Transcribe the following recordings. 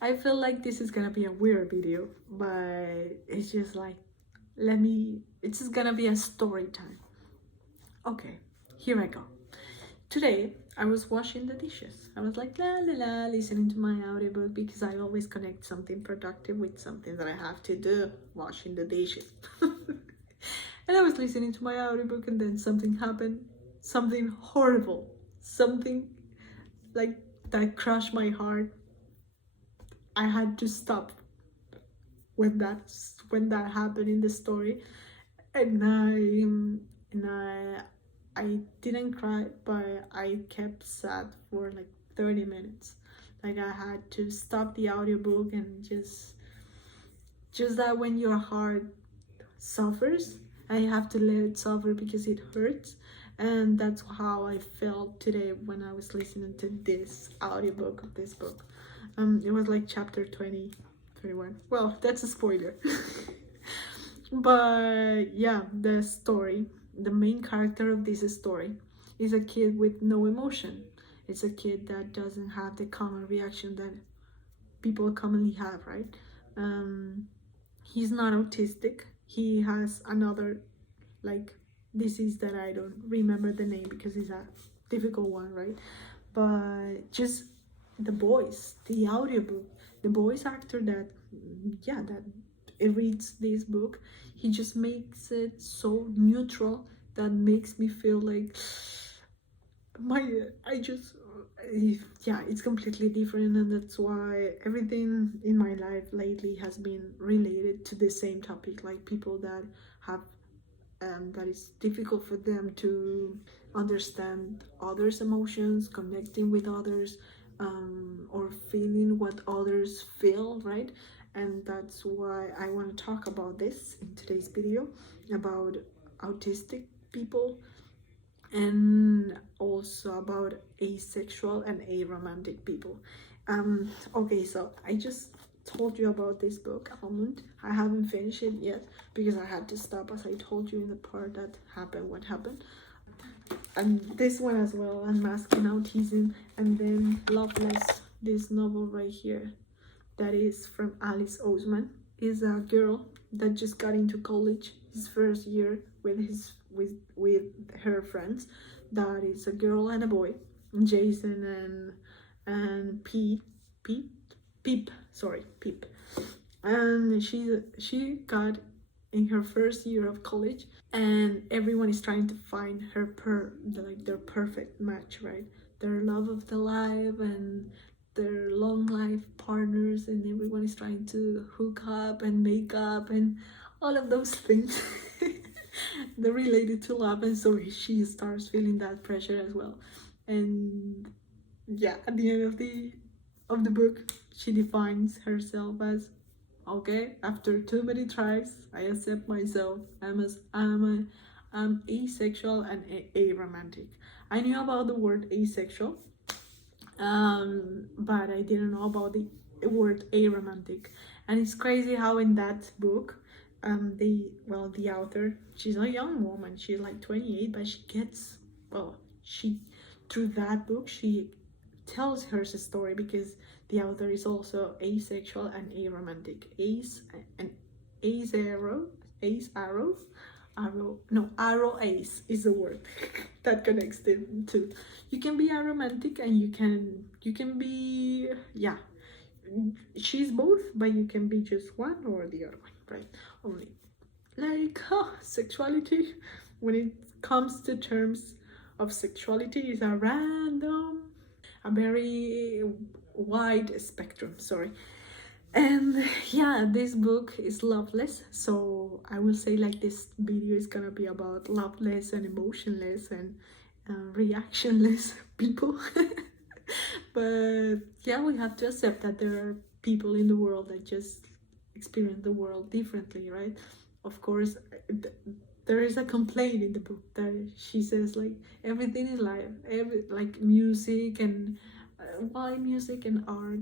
I feel like this is gonna be a weird video, but it's just like, it's just gonna be a story time. Okay, here I go. Today, I was washing the dishes. I was like, la la la, listening to my audiobook because I always connect something productive with something that I have to do, washing the dishes. And I was listening to my audiobook, and then something happened, something horrible, something like that crushed my heart. I had to stop when that happened in the story, and I didn't cry, but I kept sad for like 30 minutes. Like I had to stop the audiobook and just that when your heart suffers, I have to let it suffer because it hurts. And that's how I felt today when I was listening to this audiobook of this book. It was like chapter 20, 21. Well, that's a spoiler. But yeah, the main character of this story is a kid with no emotion. It's a kid that doesn't have the common reaction that people commonly have, right? Um, he's not autistic. He has another like disease that I don't remember the name because it's a difficult one, right? But just the audiobook, the voice actor that it reads this book, he just makes it so neutral that makes me feel like my I just yeah, it's completely different, and that's why everything in my life lately has been related to the same topic, like people that have that it's difficult for them to understand others' emotions, connecting with others, or feeling what others feel, right? And that's why I want to talk about this in today's video about autistic people, and also about asexual and aromantic people. Okay, so I just told you about this book, Almond. I haven't finished it yet because I had to stop, as I told you in the part that happened, what happened. And this one as well, Unmasking Autism, and then Loveless, this novel right here, that is from Alice Oseman, is a girl that just got into college, his first year with with her friends. That is a girl and a boy, Jason and Pete, Peep, sorry, Peep. And she got in her first year of college, and everyone is trying to find their perfect match, right? Their love of the life and their long life partners, and everyone is trying to hook up and make up and all of those things. They're related to love, and so she starts feeling that pressure as well. And yeah, at the end of the book, she defines herself as, okay, after too many tries, I accept myself. I'm asexual and aromantic. I knew about the word asexual, but I didn't know about the word aromantic. And it's crazy how in that book, the author, she's a young woman. She's like 28, but she through that book she tells her story because the author is also asexual and aromantic. Ace arrow, ace arrow, arrow. No, arrow ace is the word that connects them two. You can be aromantic and you can be, yeah. She's both, but you can be just one or the other one, right? Only like sexuality, when it comes to terms of sexuality, is a very wide spectrum, sorry. And yeah, this book is Loveless, so I will say like this video is gonna be about loveless and emotionless and reactionless people. But yeah, we have to accept that there are people in the world that just experience the world differently, right? Of course, there is a complaint in the book that she says like everything in life, like music and why music and art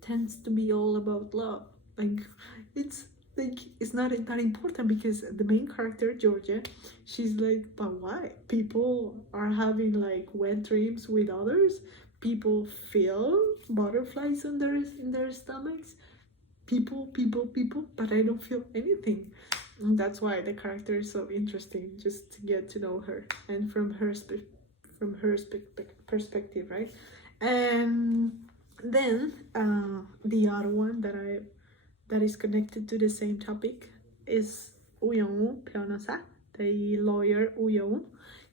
tends to be all about love. Like it's it's not that important because the main character Georgia, she's like, but why people are having like wet dreams with others? people feel butterflies in their stomachs. People, but I don't feel anything. And that's why the character is so interesting, just to get to know her and from her perspective, right? And then the other one that is connected to the same topic is Uyong Peonosa, the lawyer Uyong.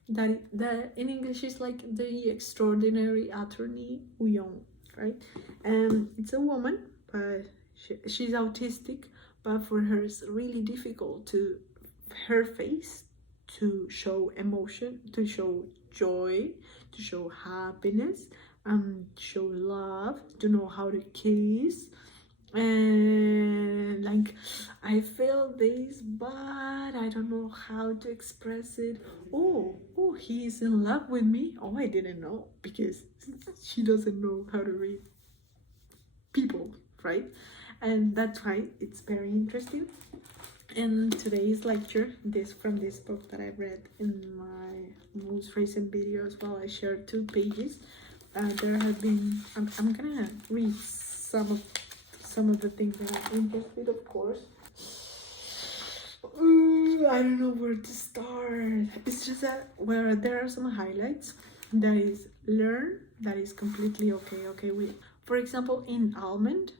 That in English is like the extraordinary attorney Uyong, right? And it's a woman, but she's autistic, but for her it's really difficult to her face to show emotion, to show joy, to show happiness, show love, to know how to kiss, and like I feel this but I don't know how to express it. Oh, he's in love with me. Oh, I didn't know, because she doesn't know how to read people, right? And that's why it's very interesting. And today's lecture, this from this book that I read in my most recent video as well, I shared 2 pages. There have been I'm gonna read some of the things that I'm interested, of course. I don't know where to start. It's just that where there are some highlights. That is learn. That is completely okay. Okay, for example, in Almond,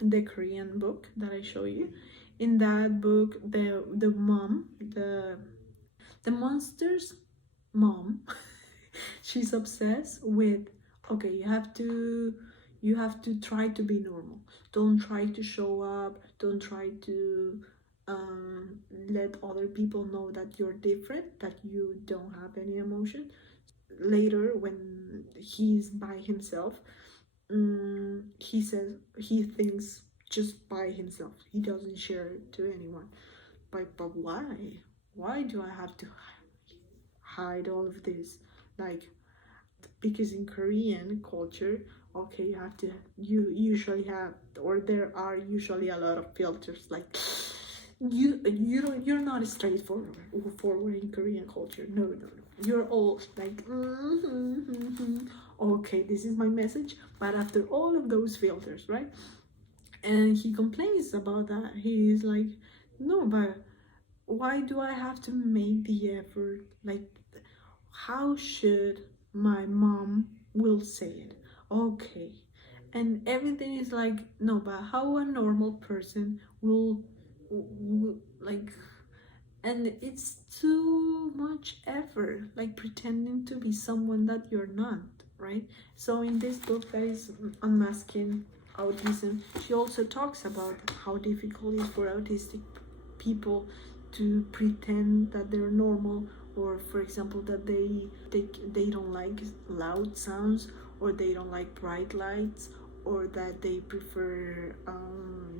the Korean book that I show you, in that book, the mom, the monster's mom, she's obsessed with, okay, you have to try to be normal. Don't try to show up. Don't try to let other people know that you're different, that you don't have any emotion. Later, when he's by himself, he says he thinks just by himself. He doesn't share it to anyone. But why? Why do I have to hide all of this? Like, because in Korean culture, okay, you usually have, or there are usually a lot of filters. Like, you're not straightforward in Korean culture. No. You're all like, okay, this is my message. But after all of those filters, right? And he complains about that. He's like, no, but why do I have to make the effort? Like, how should my mom will say it? Okay. And everything is like, no, but how a normal person will like, and it's too much effort, like pretending to be someone that you're not, right? So in this book that is Unmasking Autism, she also talks about how difficult it is for autistic people to pretend that they're normal, or for example that they don't like loud sounds, or they don't like bright lights, or that they prefer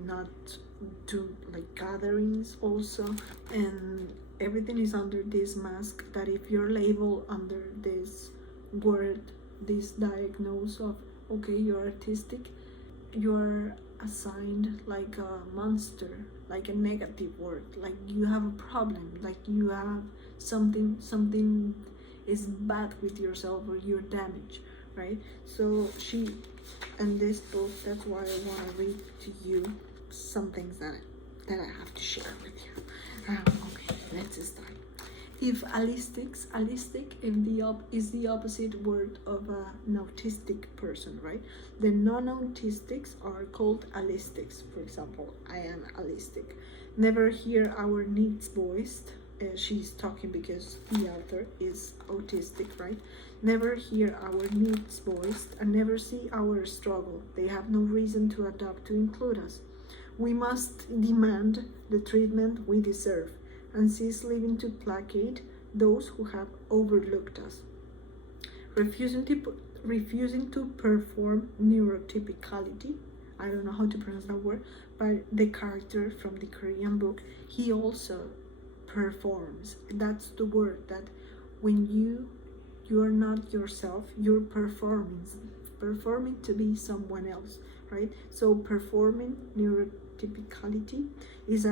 not to like gatherings also. And everything is under this mask that if you're labeled under this word, this diagnosis of, okay, you're artistic, you're assigned like a monster, like a negative word, like you have a problem, like you have something is bad with yourself, or you're damaged, right? So she, in this book, that's why I want to read to you some things that I have to share with you. Okay, let's start. If allistic is the opposite word of an autistic person, right? The non-autistics are called allistics. For example, I am allistic. Never hear our needs voiced. She's talking because the author is autistic, right? Never hear our needs voiced and never see our struggle. They have no reason to adopt to include us. We must demand the treatment we deserve and cease living to placate those who have overlooked us. Refusing to perform neurotypicality. I don't know how to pronounce that word, but the character from the Korean book, he also performs. That's the word, that when you are not yourself, you're performing to be someone else, right? So performing neurotypicality is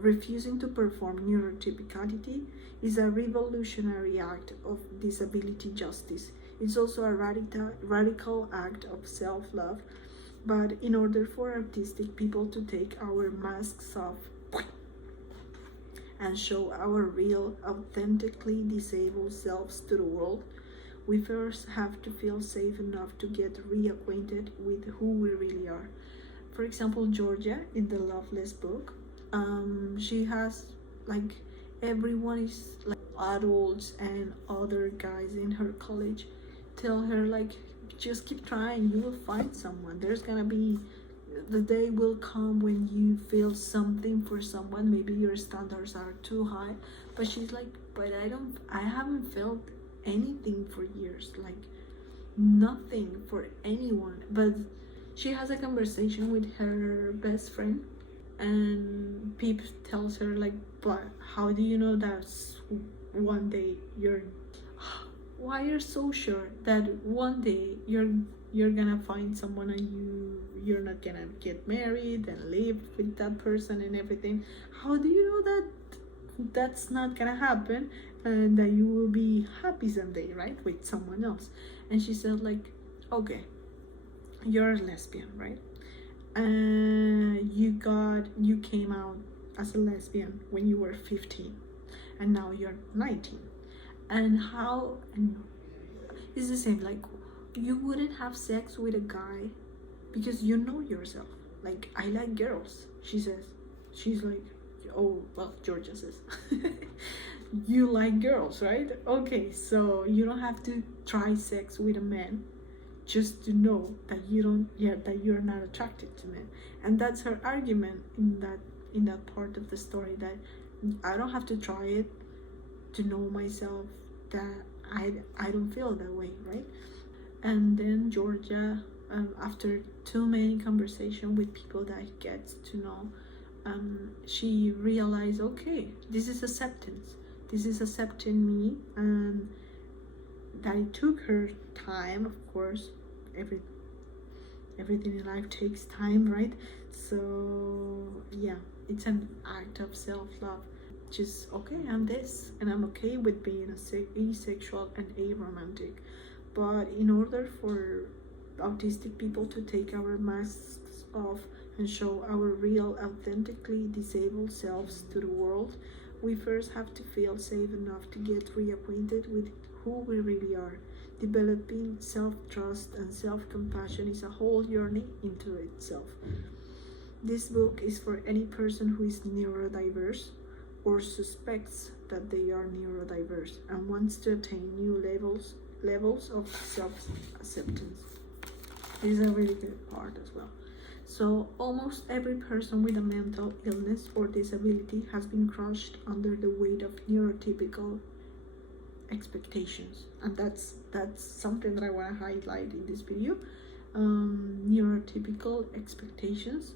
refusing to perform neurotypicality is a revolutionary act of disability justice. It's also a radical act of self-love. But in order for artistic people to take our masks off and show our real, authentically disabled selves to the world, we first have to feel safe enough to get reacquainted with who we really are. For example, Georgia in the Loveless book, she has like everyone is like adults and other guys in her college tell her like just keep trying, you will find someone. There's gonna be the day will come when you feel something for someone. Maybe your standards are too high, but she's like, but I haven't felt anything for years, like nothing for anyone. But she has a conversation with her best friend, and Pip tells her like, but how do you know that one day you're why you're so sure that one day you're gonna find someone and you're not gonna get married and live with that person and everything? How do you know that that's not gonna happen and that you will be happy someday, right, with someone else? And she said like, okay, you're a lesbian, right? And you came out as a lesbian when you were 15 and now you're 19. And how, and it's the same, like you wouldn't have sex with a guy because you know yourself, like I like girls, she says. She's like, oh well, Georgia says you like girls, right? Okay, so you don't have to try sex with a man just to know that you don't, yeah, that you're not attracted to men. And that's her argument in that part of the story, that I don't have to try it to know myself that I don't feel that way, right? And then Georgia, after too many conversations with people that he gets to know, she realized, okay, this is acceptance. This is accepting me, and that it took her time, of course. Everything in life takes time, right? So yeah, it's an act of self-love. Just okay, I'm this, and I'm okay with being asexual and aromantic. But in order for autistic people to take our masks off and show our real, authentically disabled selves to the world, we first have to feel safe enough to get reacquainted with who we really are. Developing self-trust and self-compassion is a whole journey into itself. This book is for any person who is neurodiverse or suspects that they are neurodiverse and wants to attain new levels of self-acceptance. This is a really good part as well. So almost every person with a mental illness or disability has been crushed under the weight of neurotypical expectations, and that's something that I want to highlight in this video. Neurotypical expectations,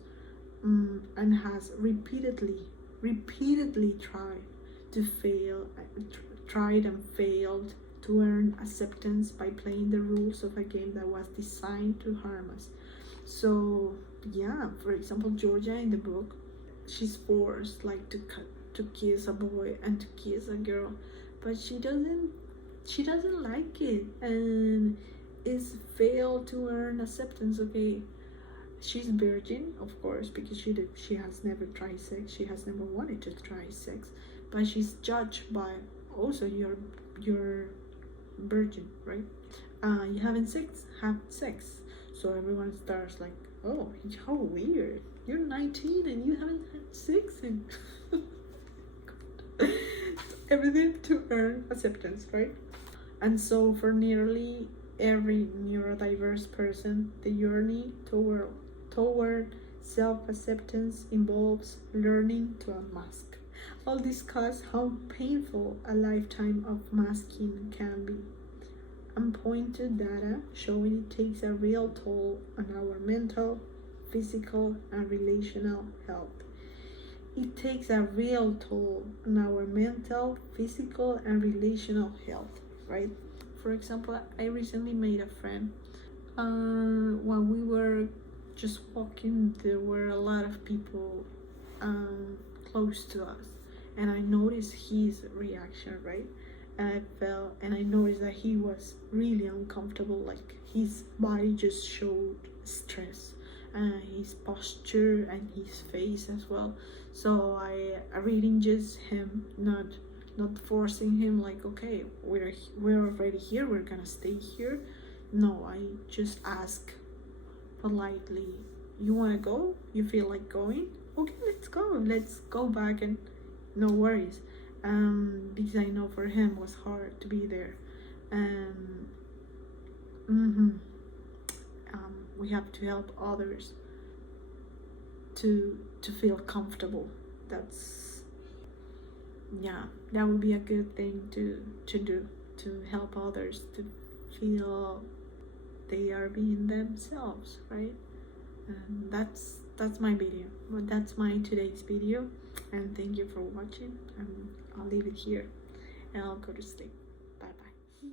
and has repeatedly tried and failed to earn acceptance by playing the rules of a game that was designed to harm us. So yeah, for example, Georgia in the book, she's forced like to kiss a boy and to kiss a girl, but she doesn't like it, and is failed to earn acceptance. Okay, she's virgin, of course, because she has never tried sex, she has never wanted to try sex, but she's judged by, also, you're virgin, right? You haven't had sex, so everyone starts like, oh, how weird, you're 19 and you haven't had sex. And everything to earn acceptance, right? And so for nearly every neurodiverse person, the journey toward self-acceptance involves learning to unmask. I'll discuss how painful a lifetime of masking can be, and point to data showing it takes a real toll on our mental, physical, and relational health. It takes a real toll on our mental, physical, and relational health, right? For example, I recently made a friend. While we were just walking, there were a lot of people close to us, and I noticed his reaction, right? and I felt and I noticed that he was really uncomfortable. Like his body just showed stress, his posture and his face as well. So I reading just him, not forcing him. Like, okay, we're already here. We're gonna stay here. No, I just ask politely, you want to go? You feel like going? Okay, let's go. Let's go back, and no worries. Because I know for him it was hard to be there. Um, mm-hmm. We have to help others to feel comfortable. That's, yeah, that would be a good thing to do, to help others to feel they are being themselves, right? And that's my video. Well, that's my today's video, and thank you for watching. I'll leave it here, and I'll go to sleep. Bye bye.